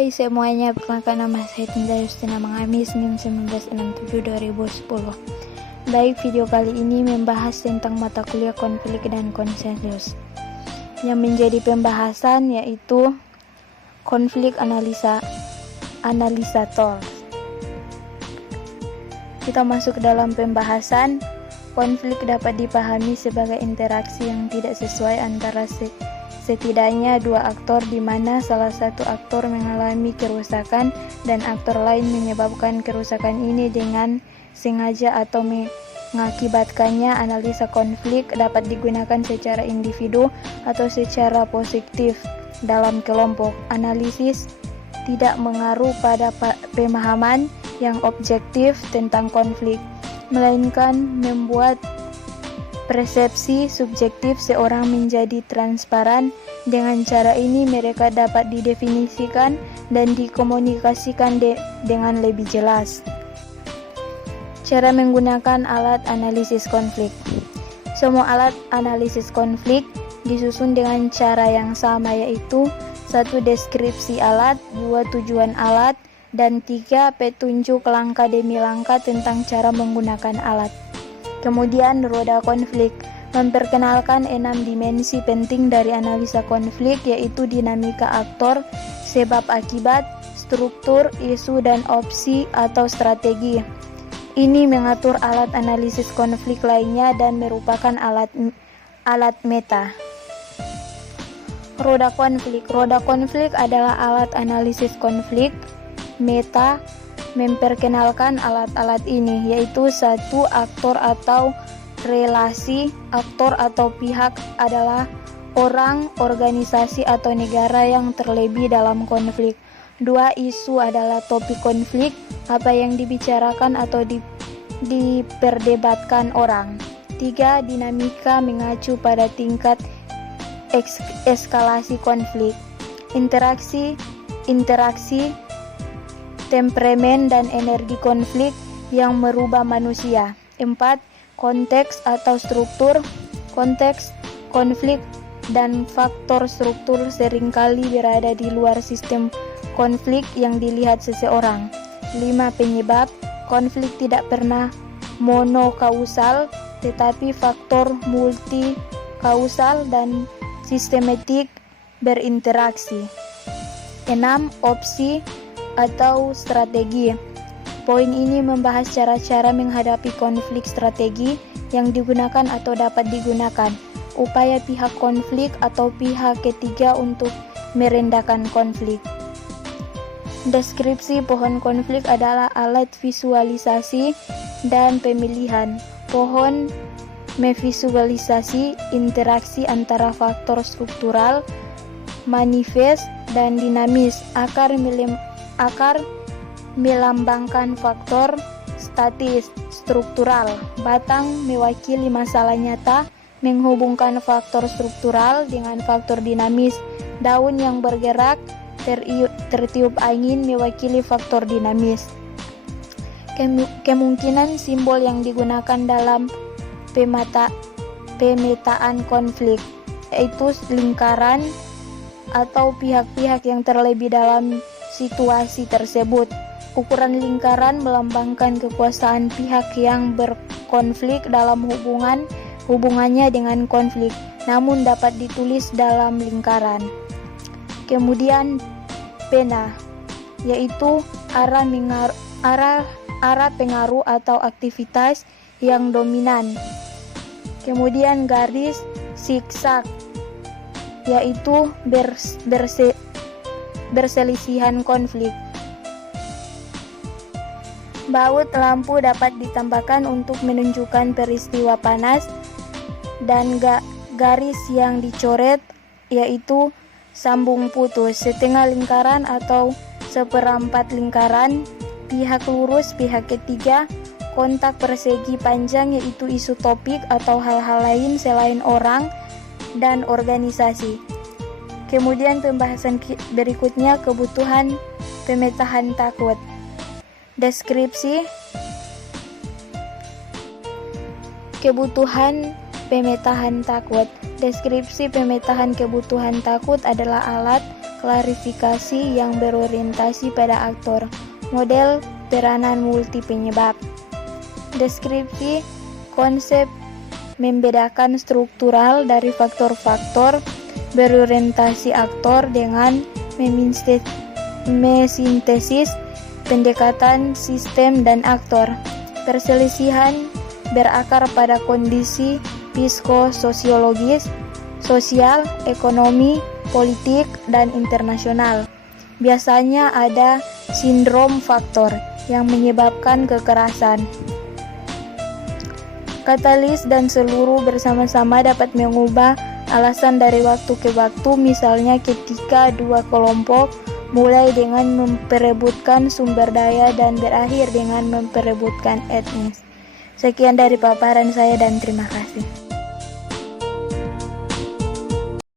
Hai semuanya, perkenalkan nama saya Tinda Justina Mengamis, NIM 1967-2010. Baik, video kali ini membahas tentang mata kuliah konflik dan konsensus. Yang menjadi pembahasan yaitu konflik analisator. Kita masuk ke dalam pembahasan. Konflik dapat dipahami sebagai interaksi yang tidak sesuai antara setidaknya dua aktor, di mana salah satu aktor mengalami kerusakan dan aktor lain menyebabkan kerusakan ini dengan sengaja atau mengakibatkannya. Analisa konflik dapat digunakan secara individu atau secara positif dalam kelompok. Analisis tidak mengaruh pada pemahaman yang objektif tentang konflik, melainkan membuat persepsi subjektif seorang menjadi transparan. Dengan cara ini mereka dapat didefinisikan dan dikomunikasikan dengan lebih jelas. Cara menggunakan alat analisis konflik. Semua alat analisis konflik disusun dengan cara yang sama, yaitu 1. Deskripsi alat, 2. Tujuan alat, dan 3. Petunjuk langkah demi langkah tentang cara menggunakan alat. Kemudian roda konflik memperkenalkan 6 dimensi penting dari analisa konflik, yaitu dinamika aktor, sebab akibat, struktur, isu, dan opsi atau strategi. Ini mengatur alat analisis konflik lainnya dan merupakan alat meta. Roda konflik. Roda konflik adalah alat analisis konflik meta. Memperkenalkan alat-alat ini, yaitu 1. Aktor atau relasi. Aktor atau pihak adalah orang, organisasi, atau negara yang terlibat dalam konflik. 2. Isu adalah topik konflik, apa yang dibicarakan atau diperdebatkan orang. 3. Dinamika mengacu pada tingkat eskalasi konflik. Interaksi, temperamen, dan energi konflik yang merubah manusia. 4. Konteks atau struktur. Konteks konflik dan faktor struktur seringkali berada di luar sistem konflik yang dilihat seseorang. 5. Penyebab. Konflik tidak pernah monokausal, tetapi faktor multikausal dan sistematik berinteraksi. 6. Opsi atau strategi. Poin ini membahas cara-cara menghadapi konflik, strategi yang digunakan atau dapat digunakan, upaya pihak konflik atau pihak ketiga untuk merendahkan konflik. Deskripsi pohon konflik adalah alat visualisasi dan pemilihan. Pohon memvisualisasi interaksi antara faktor struktural, manifest, dan dinamis. Akar melambangkan faktor statis struktural. Batang mewakili masalah nyata, menghubungkan faktor struktural dengan faktor dinamis. Daun yang bergerak, tertiup angin, mewakili faktor dinamis. Kemungkinan simbol yang digunakan dalam pemetaan konflik, yaitu lingkaran atau pihak-pihak yang terlibat dalam situasi tersebut. Ukuran lingkaran melambangkan kekuasaan pihak yang berkonflik dalam hubungannya dengan konflik, namun dapat ditulis dalam lingkaran. Kemudian pena, yaitu arah pengaruh atau aktivitas yang dominan. Kemudian garis zigzag, yaitu berselisihan konflik. Baut lampu dapat ditambahkan untuk menunjukkan peristiwa panas, dan garis yang dicoret yaitu sambung putus. Setengah lingkaran atau seperempat lingkaran, pihak lurus, pihak ketiga, kontak persegi panjang, yaitu isu, topik, atau hal-hal lain selain orang dan organisasi. Kemudian pembahasan berikutnya, kebutuhan pemetaan takut. Deskripsi kebutuhan pemetaan takut. Deskripsi pemetaan kebutuhan takut adalah alat klarifikasi yang berorientasi pada aktor. Model peranan multi penyebab. Deskripsi konsep membedakan struktural dari faktor-faktor berorientasi aktor dengan mesintesis pendekatan sistem dan aktor. Perselisihan berakar pada kondisi psikososiologis, sosial, ekonomi, politik, dan internasional. Biasanya ada sindrom faktor yang menyebabkan kekerasan. Katalis dan seluruh bersama-sama dapat mengubah alasan dari waktu ke waktu, misalnya ketika dua kelompok mulai dengan memperebutkan sumber daya dan berakhir dengan memperebutkan etnis. Sekian dari paparan saya dan terima kasih.